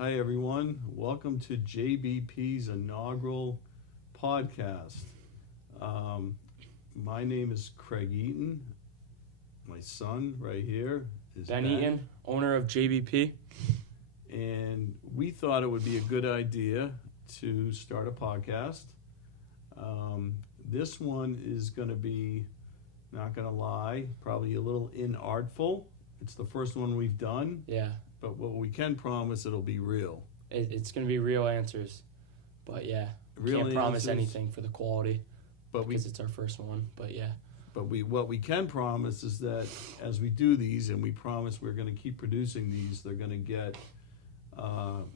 Hi, everyone. Welcome to JBP's inaugural podcast. My name is Craig Eaton. My son right here is Ben Eaton, owner of JBP. And we thought it would be a good idea to start a podcast. This one is going to be, not going to lie, probably a little inartful. It's the first one we've done. Yeah. But what we can promise, it'll be real. It's going to be real answers. But yeah, Real can't promise answers, anything for the quality because it's our first one. But yeah. But what we can promise is that as we do these, and we promise we're going to keep producing these, they're going to get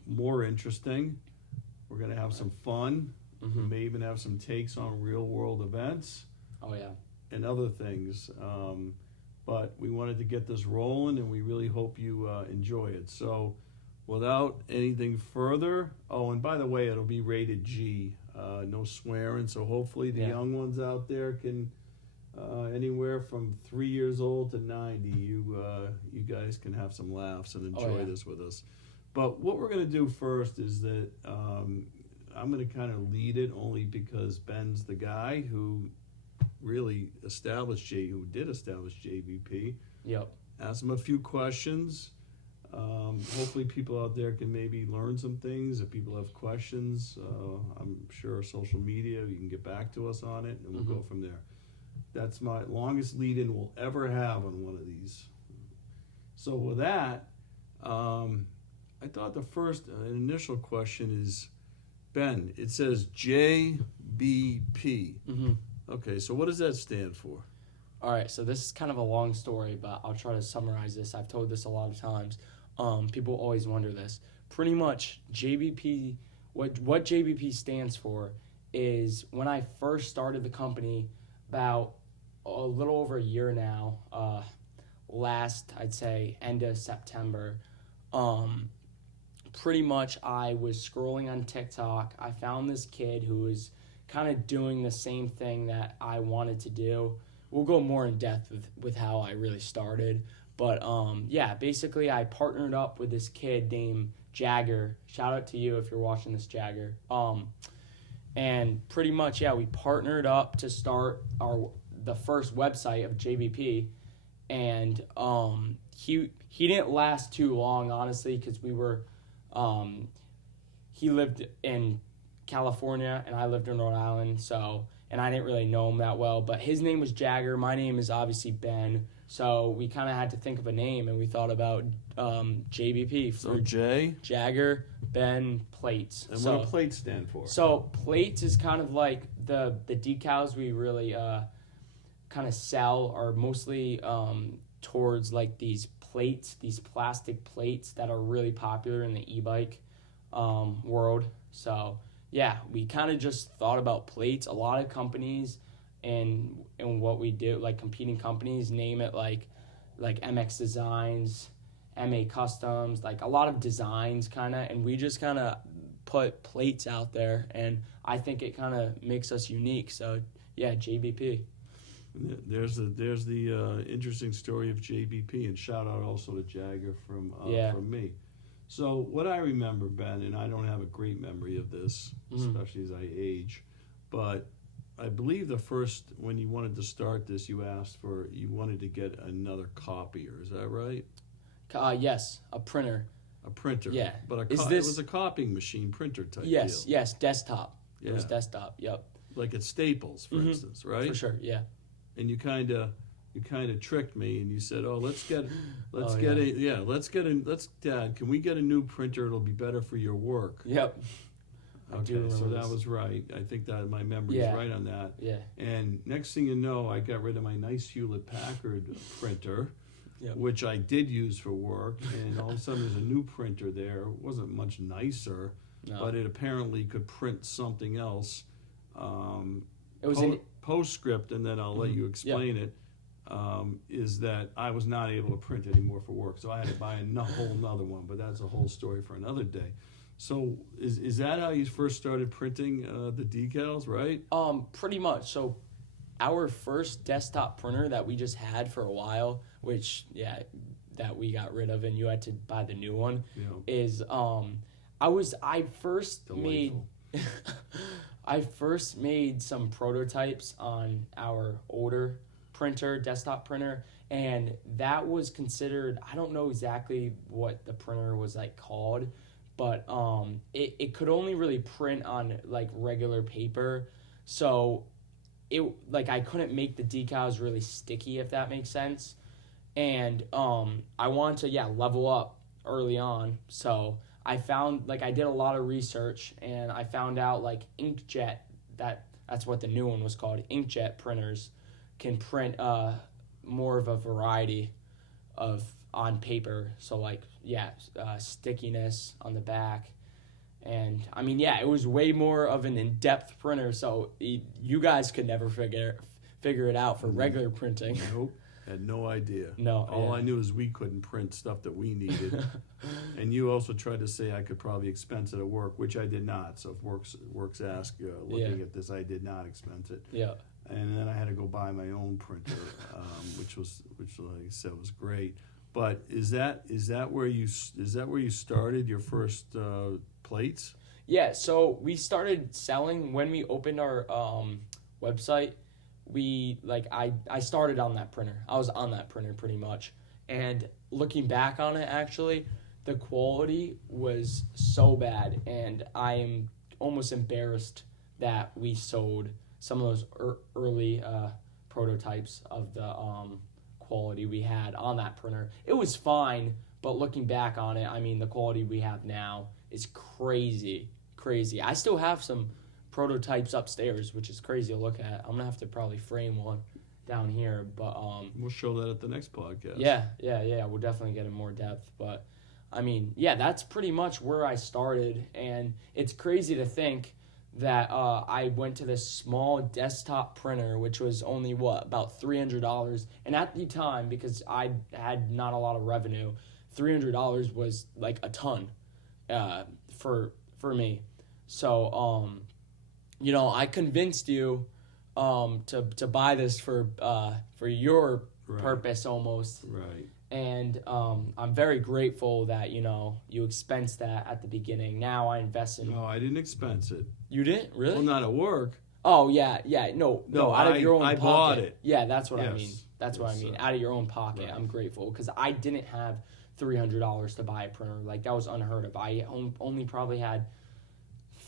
more interesting. We're going to have some fun. Mm-hmm. We may even have some takes on real world events. Oh yeah. And other things. But we wanted to get this rolling, and we really hope you enjoy it. So without anything further, and by the way, it'll be rated G. No swearing, so hopefully the young ones out there can, anywhere from 3 years old to 90, you guys can have some laughs and enjoy this with us. But what we're going to do first is that I'm going to kind of lead it only because Ben's the guy who really who did establish JBP. Yep. Ask him a few questions. Hopefully people out there can maybe learn some things. If people have questions, I'm sure social media, you can get back to us on it, and we'll go from there. That's my longest lead-in we'll ever have on one of these. So with that, I thought the first initial question is, Ben, it says JBP. Mm-hmm. Okay, so what does that stand for? All right, so this is kind of a long story, but I'll try to summarize this. I've told this a lot of times. People always wonder this. Pretty much, JBP, what JBP stands for is when I first started the company about a little over a year now, last, I'd say, end of September, pretty much I was scrolling on TikTok. I found this kid who was kind of doing the same thing that I wanted to do. We'll go more in depth with how I really started. But basically I partnered up with this kid named Jagger. Shout out to you if you're watching this, Jagger. And pretty much, we partnered up to start the first website of JBP. And he didn't last too long, honestly, because we were he lived in California and I lived in Rhode Island, and I didn't really know him that well, but his name was Jagger. My name is obviously Ben, so we kind of had to think of a name, and we thought about JBP for Jagger, Ben, Plates. And what do plates stand for? So plates is kind of like the decals we really kind of sell are mostly towards like these plates, these plastic plates that are really popular in the e-bike world. So we kind of just thought about plates. A lot of companies and what we do, like competing companies, name it like MX Designs, MA Customs, like a lot of designs kind of, and we just kind of put plates out there, and I think it kind of makes us unique. So JBP. There's the interesting story of JBP, and shout out also to Jagger from me. So what I remember, Ben, and I don't have a great memory of this, especially as I age, but I believe the first, when you wanted to start this, you wanted to get another copier. Is that right? Yes, a printer. A printer. Yeah. But it was a copying machine printer type deal. Yes, desktop. Yeah. It was desktop, yep. Like at Staples, for instance, right? For sure, yeah. And you kind of tricked me, and you said, Dad, can we get a new printer? It'll be better for your work. Yep. Okay, so that was right. I think that my memory is right on that. Yeah. And next thing you know, I got rid of my nice Hewlett-Packard printer, which I did use for work, and all of a sudden there's a new printer there. It wasn't much nicer, but it apparently could print something else. It was Postscript, and then I'll let you explain it. Is that I was not able to print anymore for work, so I had to buy a whole nother one, but that's a whole story for another day. So is that how you first started printing the decals, right? Pretty much. So our first desktop printer that we just had for a while, which that we got rid of and you had to buy the new one Yeah. is I first made Delightful. I first made some prototypes on our older printer, desktop printer, and that was considered, I don't know exactly what the printer was like called, but it could only really print on like regular paper. So it like I couldn't make the decals really sticky, if that makes sense. And I wanted to level up early on. So I found I did a lot of research and I found out like inkjet, that's what the new one was called. Inkjet printers can print more of a variety of on paper. So stickiness on the back. And I mean, it was way more of an in-depth printer. So you guys could never figure it out for regular printing. Nope. Had no idea. No. All I knew is we couldn't print stuff that we needed. And you also tried to say I could probably expense it at work, which I did not. So if works ask, looking at this, I did not expense it. Yeah. And then I had to go buy my own printer, which like I said was great. But is that where you started your first plates? Yeah. So we started selling when we opened our website. I started on that printer. I was on that printer pretty much. And looking back on it, actually, the quality was so bad, and I am almost embarrassed that we sold some of those early prototypes of the quality we had on that printer. It was fine, but looking back on it, I mean, the quality we have now is crazy. I still have some prototypes upstairs, which is crazy to look at. I'm gonna have to probably frame one down here, but We'll show that at the next podcast. yeah, we'll definitely get in more depth. But I mean, that's pretty much where I started, and it's crazy to think that I went to this small desktop printer, which was only about $300, and at the time, because I had not a lot of revenue, $300 was like a ton for me. So I convinced you to buy this for your purpose almost. Right. And I'm very grateful that you expensed that at the beginning. Now I invest in. No, I didn't expense it. You didn't really? Well, not at work. Oh yeah. No. Out of your own I pocket. bought it. Yeah, that's what I mean. Yes. That's what I mean. Out of your own pocket. Right. I'm grateful because I didn't have $300 to buy a printer. Like that was unheard of. I only probably had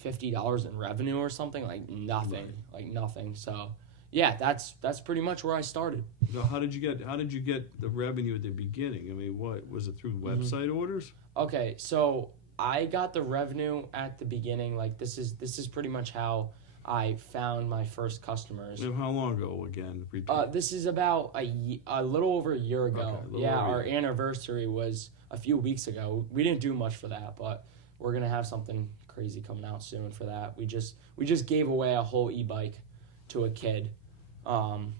$50 in revenue or something. Like nothing. Right. Like nothing. So yeah, that's pretty much where I started. So how did you get the revenue at the beginning? I mean, what was it through website orders? Okay, so I got the revenue at the beginning. Like this is pretty much how I found my first customers. And how long ago again? Repeat. This is about a little over a year ago. Okay, Our anniversary was a few weeks ago. We didn't do much for that, but we're gonna have something crazy coming out soon for that. We just gave away a whole e-bike to a kid,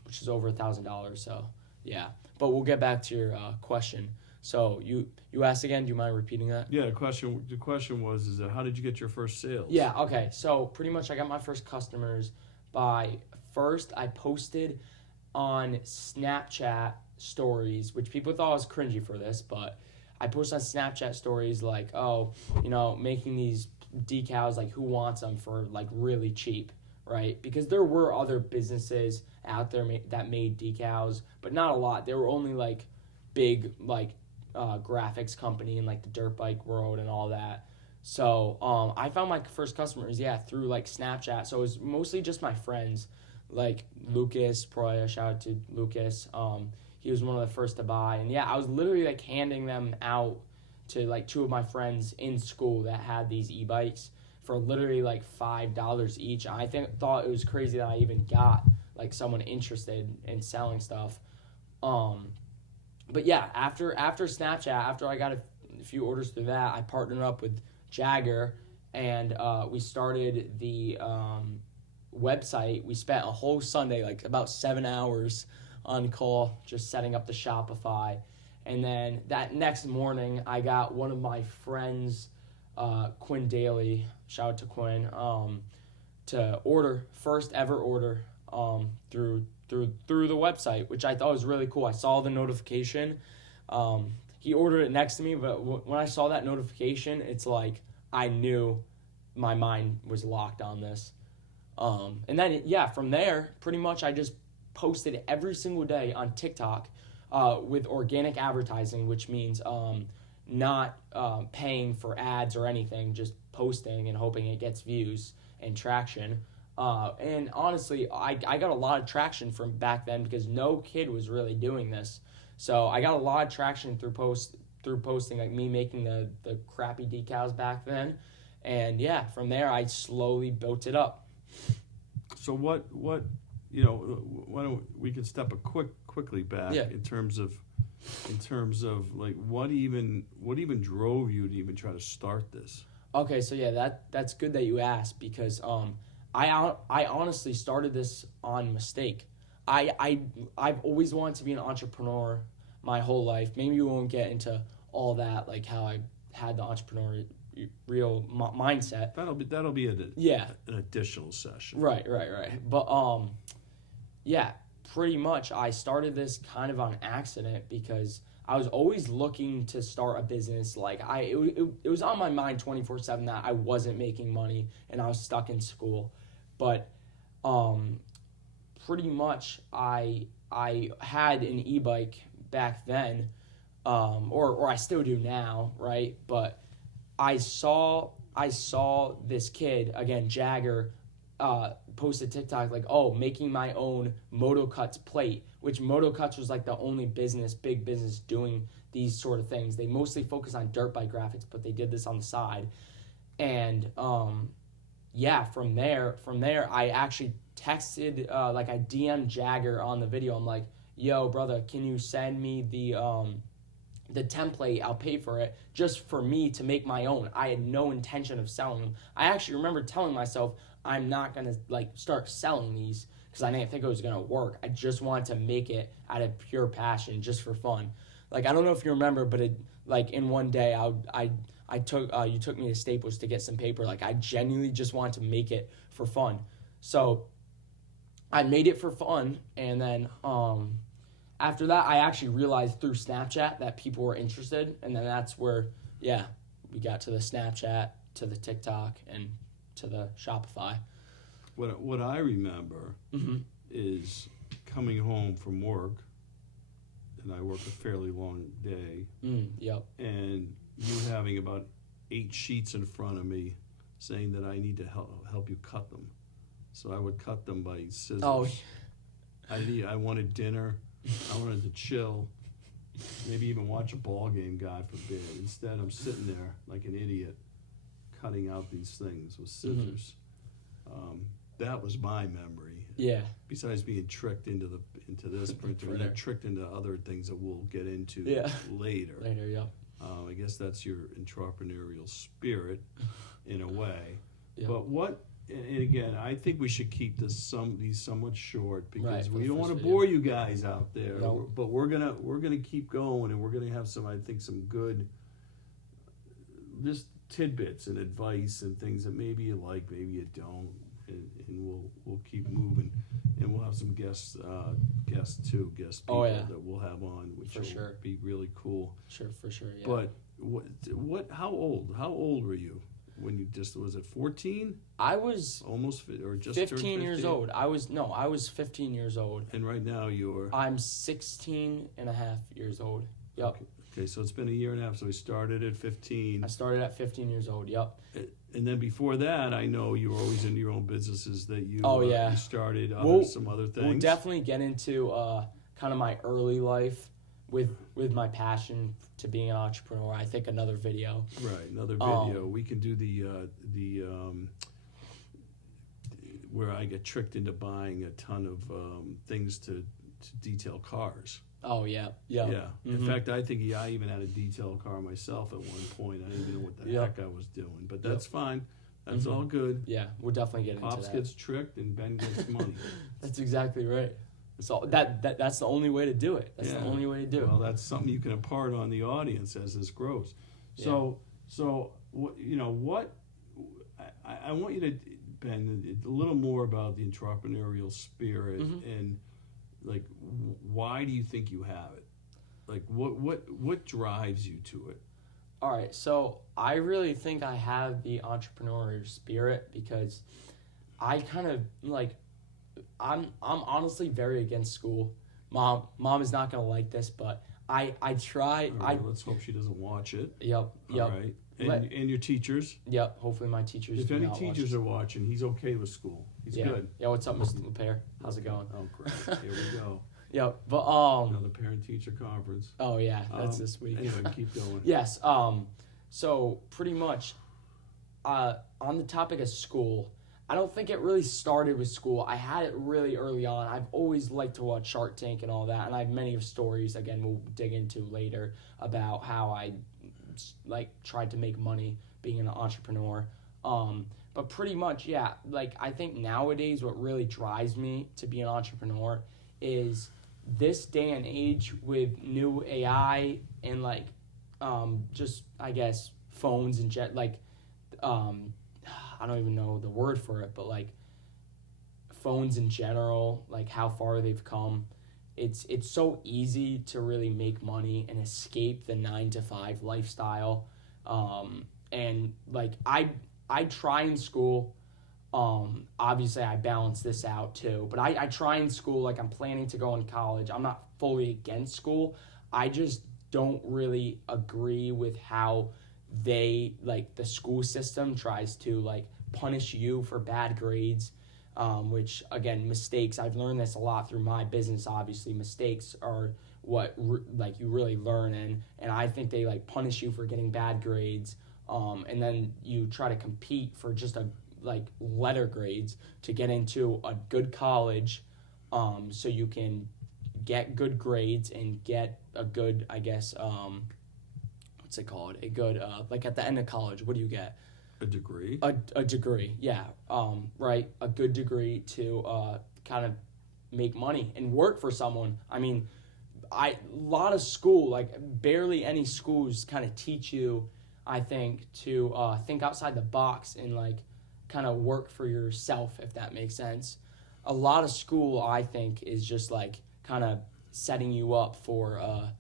which is over $1,000. So yeah, but we'll get back to your question. So you asked again. Do you mind repeating that? Yeah, the question was how did you get your first sales? Yeah, okay. So pretty much I got my first customers by first I posted on Snapchat stories, which people thought I was cringy for this, but I posted on Snapchat stories like, making these decals, like who wants them for like really cheap, right? Because there were other businesses out there that made decals, but not a lot. There were only like big graphics company in like the dirt bike world and all that. So I found my first customers through like Snapchat. So it was mostly just my friends, like Lucas Proya. Shout out to Lucas. He was one of the first to buy, and I was literally like handing them out to like two of my friends in school that had these e-bikes for literally like $5 each. I thought it was crazy that I even got like someone interested in selling stuff. But after Snapchat, after I got a few orders through that, I partnered up with Jagger, and we started the website. We spent a whole Sunday, like about 7 hours on call, just setting up the Shopify. And then that next morning, I got one of my friends, Quinn Daly, shout out to Quinn, to order, first ever order through the website, which I thought was really cool. I saw the notification. he ordered it next to me, but when I saw that notification, it's like I knew my mind was locked on this. And then, yeah, from there, pretty much I just posted every single day on TikTok with organic advertising, which means not paying for ads or anything, just posting and hoping it gets views and traction. And honestly, I got a lot of traction from back then because no kid was really doing this. So I got a lot of traction through posting, like me making the crappy decals back then. And yeah, from there I slowly built it up. So what why don't we can step quickly back in terms of like what even drove you to even try to start this? Okay, so yeah, that's good that you asked because I honestly started this on mistake. I've always wanted to be an entrepreneur my whole life. Maybe we won't get into all that, like how I had the entrepreneurial mindset. That'll be an additional session. Right. But yeah, pretty much I started this kind of on accident because I was always looking to start a business. Like it was on my mind 24/7 that I wasn't making money and I was stuck in school. But pretty much I had an e-bike back then, or I still do now, right? But I saw this kid, again, Jagger, posted TikTok like, making my own Motocuts plate, which Motocuts was like the only big business doing these sort of things. They mostly focus on dirt bike graphics, but they did this on the side. And yeah, from there I actually texted, like I DM'd Jagger on the video. I'm like, yo, brother, can you send me the template? I'll pay for it just for me to make my own. I had no intention of selling them. I actually remember telling myself I'm not going to like start selling these because I didn't think it was going to work. I just wanted to make it out of pure passion, just for fun. Like, I don't know if you remember, but in one day I took you took me to Staples to get some paper. Like, I genuinely just wanted to make it for fun. So I made it for fun, and then after that, I actually realized through Snapchat that people were interested, and then that's where, yeah, we got to the Snapchat, to the TikTok, and to the Shopify. What I remember is coming home from work, and I work a fairly long day, Yep. and you having about 8 sheets in front of me saying that I need to help you cut them. So I would cut them by scissors. Oh. I wanted dinner. I wanted to chill, maybe even watch a ball game, God forbid. Instead, I'm sitting there like an idiot, cutting out these things with scissors. That was my memory. Yeah. Besides being tricked into this printer, and then tricked into other things that we'll get into later. Later, yeah. I guess that's your entrepreneurial spirit, in a way. Yeah. But and again, I think we should keep these somewhat short because we don't want to video. bore you guys out there. No. But we're gonna keep going, and we're gonna have some good just tidbits and advice and things that maybe you like, maybe you don't, and we'll keep moving, and we'll have some guest people that we'll have on, which will be really cool. Sure, for sure. Yeah. But how old were you when you was it 14? I was almost or just 15 years old. I was 15 years old. And right now I'm 16 and a half years old. Yep. Okay, so it's been a year and a half. So we started at 15. I started at 15 years old. Yep. And then before that, I know you were always in your own businesses that you you started some other things. We'll definitely get into kind of my early life with my passion to being an entrepreneur. I think another video. Right, another video. We can do the where I get tricked into buying a ton of things to detail cars. Oh, yeah. Yeah. Mm-hmm. In fact, I think I even had a detail car myself at one point. I didn't even know what the heck I was doing. But that's fine. That's all good. Yeah, we'll definitely get into that. Pops gets tricked and Ben gets money. That's exactly right. So that's the only way to do it. That's the only way to do it. Well, that's something you can impart on the audience as this grows. So what I want you to, Ben, a little more about the entrepreneurial spirit and like why do you think you have it? Like what drives you to it? All right, so I really think I have the entrepreneurial spirit because I kind of like I'm honestly very against school. Mom is not gonna like this, but I try. All right, let's hope she doesn't watch it. Yep. All right. And your teachers? Yep. Hopefully my teachers. If do any not teachers watch. are watching, he's okay with school. He's good. Yeah. What's up, Mr. LePere? How's it going? Oh, great. Here we go. Yep. But Another parent-teacher conference. Oh yeah, that's this week. Anyway, keep going. Yes. So pretty much, on the topic of school, I don't think it really started with school. I had it really early on. I've always liked to watch Shark Tank and all that, and I have many of stories. Again, we'll dig into later about how I tried to make money being an entrepreneur. But pretty much, yeah. Like I think nowadays, what really drives me to be an entrepreneur is this day and age with new AI and just I guess phones and I don't even know the word for it, but like phones in general, like how far they've come. It's so easy to really make money and escape the 9-to-5 lifestyle. And like I try in school. Obviously I balance this out too, but I try in school. Like I'm planning to go in college. I'm not fully against school. I just don't really agree with how the school system tries to punish you for bad grades, which again, mistakes. I've learned this a lot through my business. Obviously mistakes are what you really learn in, and I think they punish you for getting bad grades, and then you try to compete for just letter grades to get into a good college, so you can get good grades and get a good, I guess, what's it called? A good, at the end of college, what do you get? A degree? A degree, yeah. Right? A good degree to kind of make money and work for someone. I mean, a lot of school, barely any schools kind of teach you, I think, to think outside the box and kind of work for yourself, if that makes sense. A lot of school, I think, is just kind of setting you up for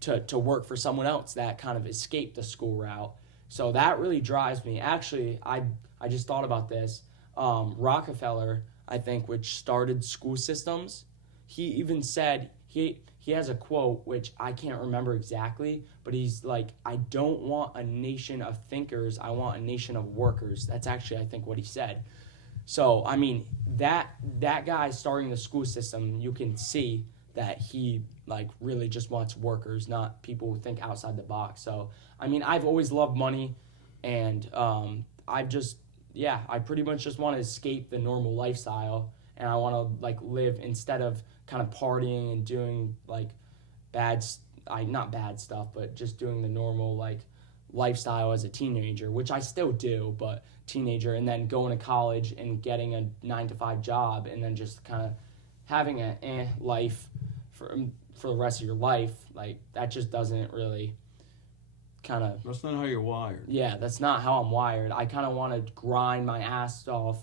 to work for someone else that kind of escaped the school route. So that really drives me. Actually, I just thought about this. Rockefeller, I think, which started school systems, he even said, he has a quote, which I can't remember exactly, but he's like, I don't want a nation of thinkers, I want a nation of workers. That's actually, I think, what he said. So, I mean, that guy starting the school system, you can see that he really just wants workers, not people who think outside the box. So, I mean, I've always loved money, and I pretty much just want to escape the normal lifestyle, and I want to live instead of kind of partying and doing not bad stuff, but just doing the normal lifestyle as a teenager, which I still do, but teenager, and then going to college and getting a 9-to-5 job, and then just kind of having a life for the rest of your life. That just doesn't really kind of... That's not how you're wired. Yeah, that's not how I'm wired. I kind of want to grind my ass off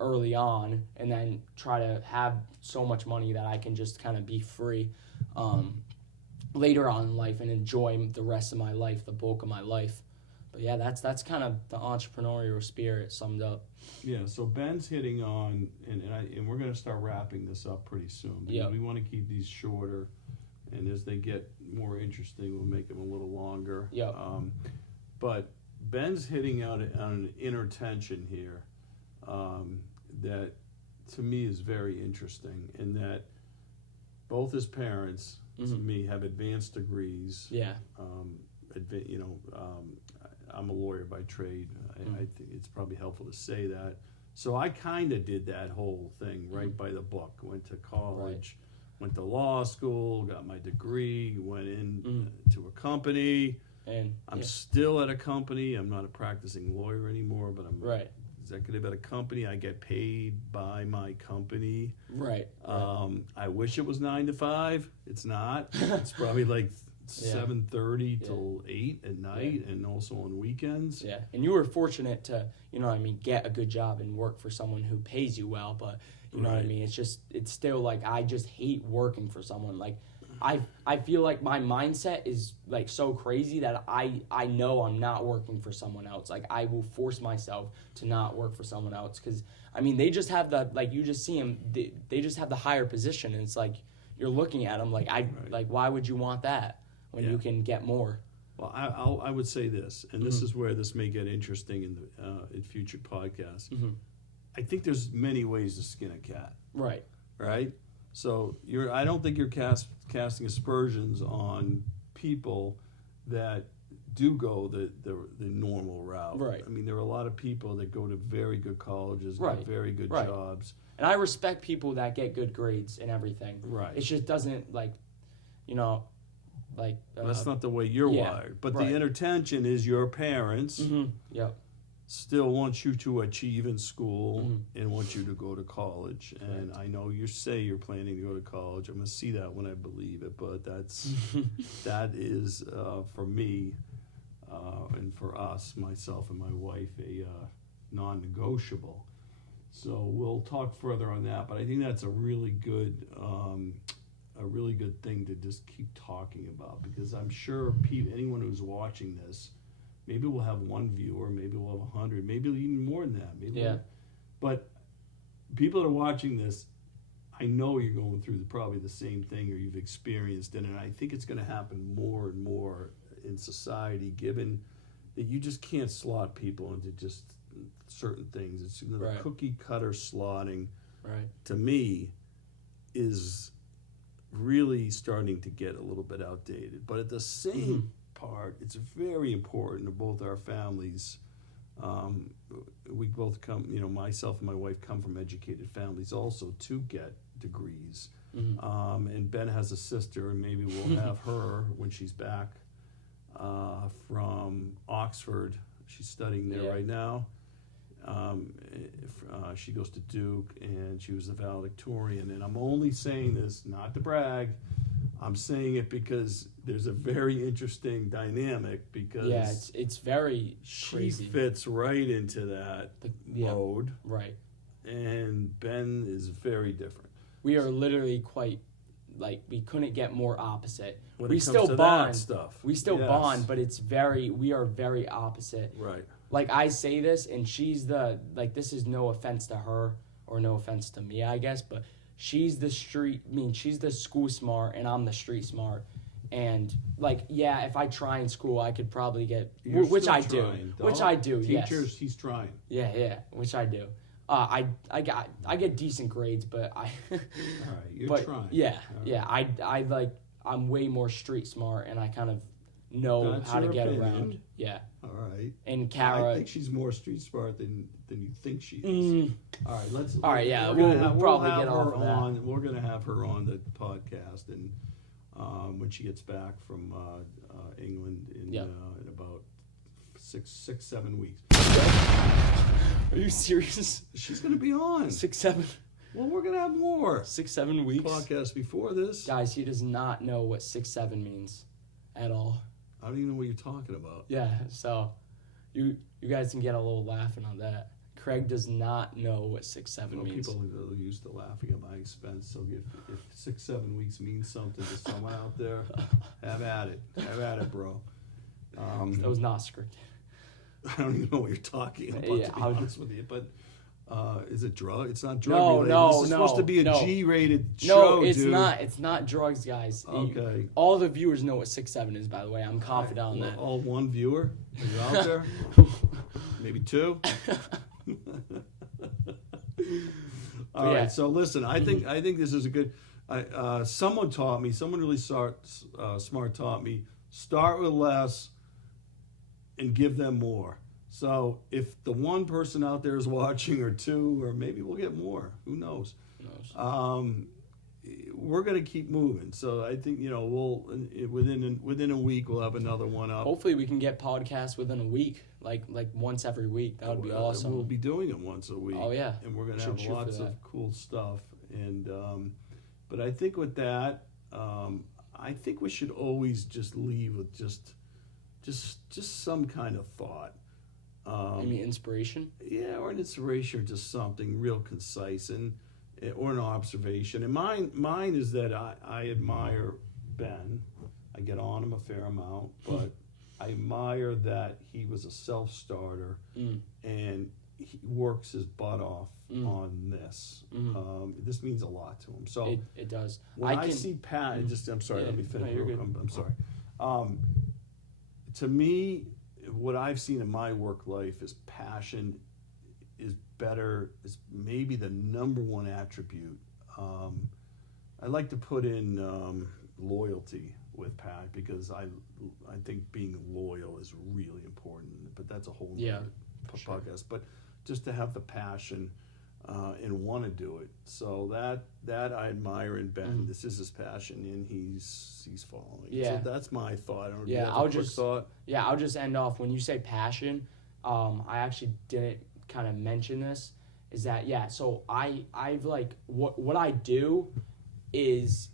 early on, and then try to have so much money that I can just kind of be free later on in life and enjoy the rest of my life, the bulk of my life. But yeah, that's kind of the entrepreneurial spirit summed up. Yeah, so Ben's hitting on, and we're going to start wrapping this up pretty soon. Because we want to keep these shorter, and as they get more interesting, we'll make them a little longer. Yep. But Ben's hitting out on an inner tension here that, to me, is very interesting, in that both his parents, to me, have advanced degrees. Yeah. I'm a lawyer by trade. I think it's probably helpful to say that. So I kind of did that whole thing right by the book. Went to college, went to law school, got my degree, went in to a company. And I'm still at a company. I'm not a practicing lawyer anymore, but I'm executive at a company. I get paid by my company. Right. I wish it was 9-to-5. It's not. It's probably 7:30 till 8 at night, and also on weekends. Yeah, and you were fortunate to, get a good job and work for someone who pays you well. But you know what I mean. It's still I just hate working for someone. I feel like my mindset is like so crazy that I know I'm not working for someone else. Like I will force myself to not work for someone else because I mean they just have the like you just see them they just have the higher position and it's like you're looking at them like like why would you want that when you can get more? Well, I would say this, and this is where this may get interesting in future podcasts. I think there's many ways to skin a cat. Right. Right. So I don't think you're casting aspersions on people that do go the normal route. Right. I mean, there are a lot of people that go to very good colleges, get very good jobs. And I respect people that get good grades and everything. Right. It just doesn't like, that's not the way you're wired. But the intention is your parents still want you to achieve in school and want you to go to college. And I know you say you're planning to go to college. I'm going to see that when I believe it. But that is for me and for us, myself and my wife, a non-negotiable. So we'll talk further on that. But I think that's a really good thing to just keep talking about because I'm sure anyone who's watching this. Maybe we'll have one viewer, maybe we'll have 100, maybe even more than that. But people that are watching this, I know you're going through probably the same thing or you've experienced it, and I think it's going to happen more and more in society, given that you just can't slot people into just certain things. It's the cookie cutter slotting. To me, is really starting to get a little bit outdated. But at the same part, it's very important to both our families. We both come, myself and my wife come from educated families also to get degrees. And Ben has a sister, and maybe we'll have her when she's back from Oxford. She's studying there right now. She goes to Duke, and she was a valedictorian. And I'm only saying this not to brag. I'm saying it because there's a very interesting dynamic because it's very She crazy. fits right into that mode. Right. And Ben is very different. We are literally quite we couldn't get more opposite. When we it comes still to bond. That stuff. We still bond, but we are very opposite. Right. Like I say this and she's this is no offense to her or no offense to me, I guess, but she's the school smart and I'm the street smart. And if I try in school, I could probably get, which I do. Teachers, he's trying. Yeah, which I do. I get decent grades, but all right, you're trying. Yeah, I'm way more street smart and I kind of know how to get around. Yeah. All right. And Kara, I think she's more street smart than you think she is. All right, let's. All right, yeah, we'll probably have get her off of on. We're gonna have her on the podcast, and when she gets back from England in about 6-7 weeks. Are you serious? She's gonna be on 6-7. Well, we're gonna have more 6-7 weeks podcasts before this. Guys, he does not know what 6-7 means at all. I don't even know what you're talking about. Yeah, so you guys can get a little laughing on that. Craig does not know what 6-7 means. People are used to laughing at my expense, so if 6-7 weeks means something to someone out there, have at it, bro. That was not scripted. I don't even know what you're talking about, to be honest with you, but is it drug? It's not drug related. No, this is supposed to be a G-rated show, No, it's dude. not. It's not drugs, guys. Okay. All the viewers know what 6-7 is, by the way. I'm confident on that. All one viewer is out there? Maybe two? All right, so listen, I think this is a good... someone really smart taught me, start with less and give them more. So if the one person out there is watching, or two, or maybe we'll get more. Who knows? We're going to keep moving. So I think we'll within a week we'll have another one up. Hopefully we can get podcasts within a week, like once every week. That would be awesome. We'll be doing it once a week. Oh yeah, and we're going to have lots of cool stuff. And but I think with that, I think we should always just leave with just some kind of thought. You mean inspiration? Yeah, or an inspiration, or just something real concise, or an observation. And mine is that I admire Ben. I get on him a fair amount, but I admire that he was a self-starter and he works his butt off on this. This means a lot to him. So it does. When I see Pat, I'm sorry, let me finish. No, you're good. I'm sorry. To me, what I've seen in my work life is passion is maybe the number one attribute. I like to put in loyalty with Pat because I think being loyal is really important, but that's a whole nother podcast. But just to have the passion and want to do it, so that I admire in Ben. This is his passion, and he's following. So that's my thought. I don't know if you have a quick thought. I'll just end off when you say passion. I actually didn't kind of mention this. Is that so I've like what I do is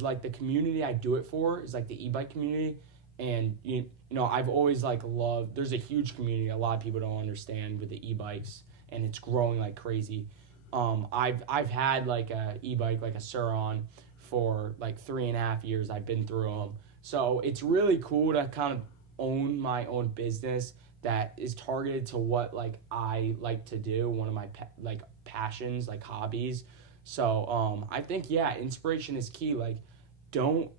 like the community I do it for is like the e-bike community, and you know I've always like loved. There's a huge community a lot of people don't understand with the e-bikes, and it's growing like crazy. I've had like a e-bike like a Suron for like 3.5 years. I've been through them, so it's really cool to kind of own my own business that is targeted to what like I like to do, one of my like passions, like hobbies. So I think inspiration is key. Like don't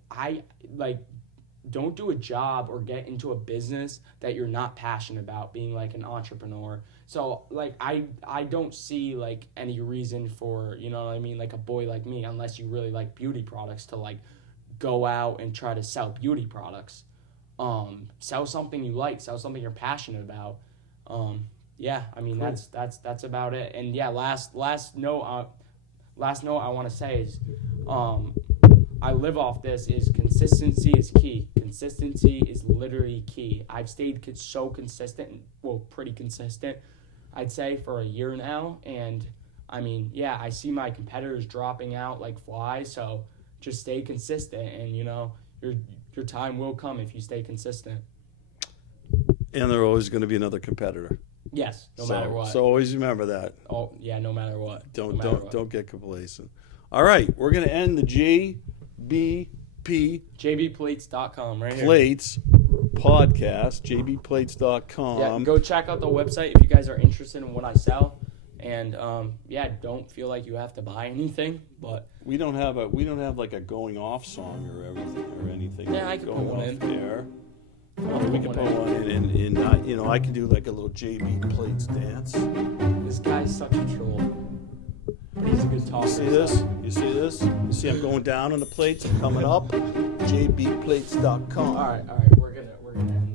do a job or get into a business that you're not passionate about, being like an entrepreneur. So like I don't see like any reason for, you know what I mean, like a boy like me, unless you really like beauty products, to like go out and try to sell beauty products. Sell something you like, sell something you're passionate about. I mean, cool. That's about it. And last note I want to say is, I live off this is consistency is key. Consistency is literally key. I've stayed so consistent, pretty consistent, I'd say, for a year now. And I mean, I see my competitors dropping out like flies. So just stay consistent, and you know, your time will come if you stay consistent. And there always going to be another competitor. Yes, no matter what. So always remember that. Oh yeah, no matter what. Don't get complacent. All right, we're going to end the JBPlates.com right here. Plates podcast, JBPlates.com. Yeah, go check out the website if you guys are interested in what I sell. And don't feel like you have to buy anything, but we don't have like a going off song or anything. Yeah, I can put one in there. We can put one in, and I can do like a little JB Plates dance. This guy's such a troll. But he's a good talker. You see this? You see I'm going down on the plates. I'm coming up. JBPlates.com. All right. We're gonna end.